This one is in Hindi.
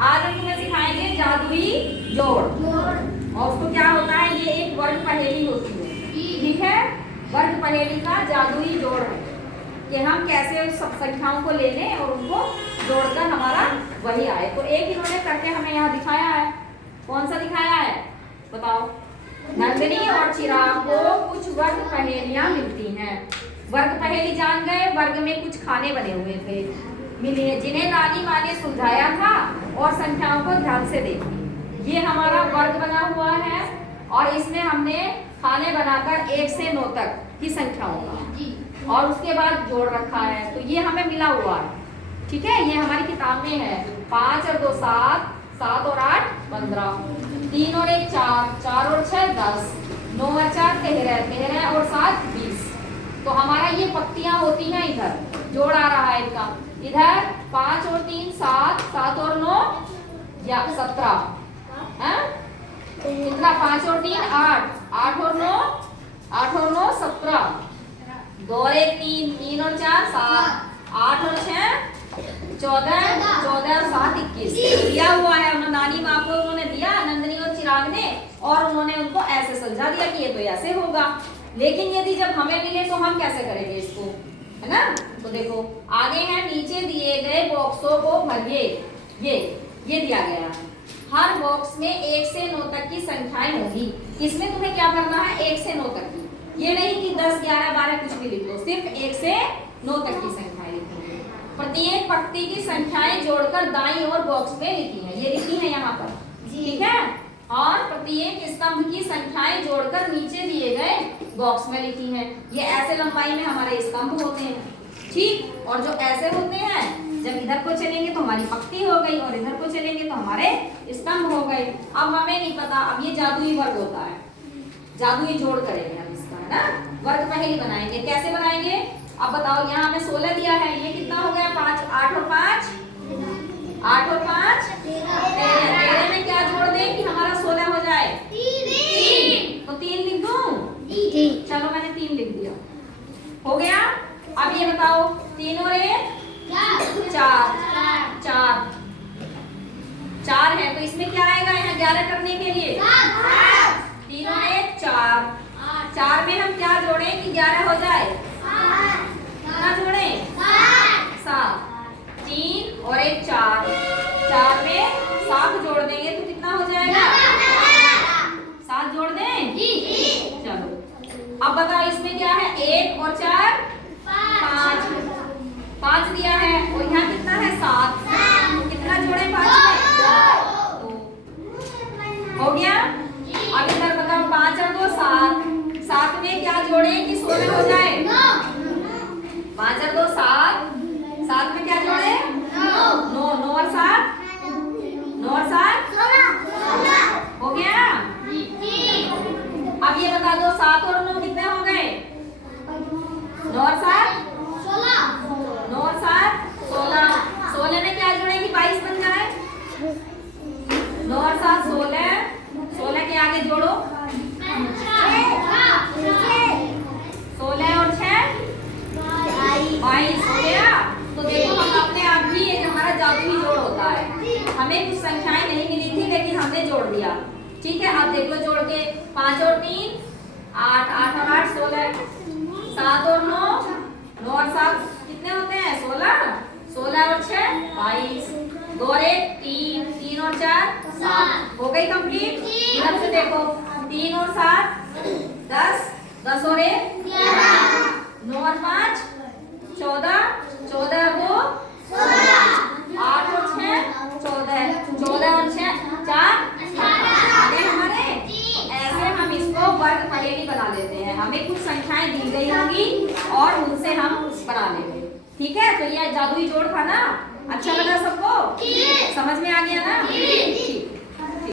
आज हम तुम्हें सिखाएंगे जादुई जोड़। और उसको क्या होता है, ये एक वर्ग पहेली होती है, ठीक है। वर्ग पहेली का जादुई जोड़ है कि हम कैसे उस सब संख्याओं को ले लें और उनको जोड़कर हमारा वही आए। तो एक इन्होंने करके हमें यहाँ दिखाया है। कौन सा दिखाया है बताओ? नंदिनी और चिराग को कुछ वर्ग पहेलियां मिलती हैं। वर्ग पहेली जान गए, वर्ग में कुछ खाने बने हुए थे मिली है, जिन्हें नानी माँ ने सुलझाया था और संख्याओं को ध्यान से देखी। ये हमारा वर्ग बना हुआ है और इसमें हमने खाने बनाकर 1 से 9 तक की संख्याओं का और उसके बाद जोड़ रखा है। तो ये हमें मिला हुआ है, ठीक है। ये हमारी किताब में है। 5 और 2 7, 7 और 8 15, 3 और 1 4, 4 और 6 10, 9 और 4 13, 13 और 7 20। तो हमारा ये पत्तियां होती हैं, इधर जोड़ आ रहा है इनका। इधर 5 और 3 7, 7 और 9 या 17 है कितना? 5 और 3 8, 8 और 9, 8 और 9 17, 2 और 1 3, 3 और 4 7, 8 और 6 14, 14 और 7 21 दिया हुआ है। उन्होंने नानी माँ को उन्होंने दिया, नंदिनी और चिराग ने, और उन्होंने उनको ऐसे सुलझा दिया कि ये तो ऐसे होगा। लेकिन यदि जब हमें मिले तो हम कैसे करेंगे इसको, है ना। तो देखो आगे है, नीचे दिए गए बॉक्सों को भरिए। ये दिया गया है। हर बॉक्स में 1 से 9 तक की संख्याएं होंगी। इसमें तुम्हें क्या करना है, 1 से 9 तक की। ये नहीं कि 10 11 12 कुछ भी लिख लो, सिर्फ 1 से 9 तक की संख्याएं लिखनी है। प्रत्येक पत्ती की संख्याएं जोड़कर दाईं ओर बॉक्स में लिखी है। ये लिखी है यहाँ पर, ठीक है। और प्रत्येक स्तंभ की संख्याएं जोड़कर नीचे दिए गए बॉक्स में लिखी हैं। ये ऐसे लंबाई में हमारे स्तंभ होते हैं, ठीक। और जो ऐसे होते हैं, जब इधर को चलेंगे तो हमारी पत्ती हो गई और इधर को चलेंगे तो हमारे स्तंभ हो गए। अब हमें नहीं पता, अब ये जादुई वर्ग होता है, जादुई जोड़ करेंगे हम इसका, है ना। वर्ग पहेली बनाएंगे। कैसे बनाएंगे अब बताओ? यहाँ हमें 16 दिया है, ये कितना हो गया? 5 8 और 5 8 और 5 13। 13 में क्या जोड़ दें कि हमारा 16 हो जाए? 3। तो 3 लिख दूं? चलो मैंने 3 लिख दिया, हो गया। अब ये बताओ, 3 और 1 4, 4 है, तो इसमें क्या आएगा यहाँ 11 करने के लिए? 3 और 1 4, 4 में हम क्या जोड़ें कि 11 हो जाए? कितना जोड़ें? 7। 3 और 1 4, 4 में 7 जोड़ देंगे तो कितना हो जाएगा? 7 जोड़ दें? चलो अब बताओ इसमें क्या है? 1 और 4 5, 5 दिया है और यहाँ कितना है? 7। कितना जोड़े 5 में? 2 हो गया। अब इधर बताओ 5 और 2 7, 7 में क्या जोड़े कि 16 हो जाए? 5 और 2 7, 7 में क्या जोड़े? 9। 9 और 7 9 और 7 हो गया। अब ये बता दो 7 और 9 कितने हो गए? 9 और 7 9 और 7 16। 16 में क्या जोड़े कि 22 बन जाए? 9 और 7 16, 16 के आगे जोड़ो 16 और 6 22 हो गया। तो देखो हम अपने आप भी, ये हमारा जादुई जोड़ होता है। हमें कुछ संख्याएं नहीं मिली थी लेकिन हमने जोड़ दिया, ठीक है। अब देख लो जोड़ के, 5 और 3 8, 8 और 8 16, 7 और 9 9 और 7 कितने होते हैं? 16, 16 और 6 22, 2 और 1 3, 3 और 4 7 हो गई कंप्लीट। इधर से देखो 3 और 7 10, 10 और 1 9 और 5 14, 14 और 2 8 और 6 14, 14 और 6 4 हमारे। ऐसे हम इसको वर्ग पहेली बना लेते हैं। हमें कुछ संख्याएं दी गई होंगी और उनसे हम बना लेंगे, ठीक है। तो ये जादुई जोड़ था ना, अच्छा लगा सबको? समझ में आ गया ना? ठीक।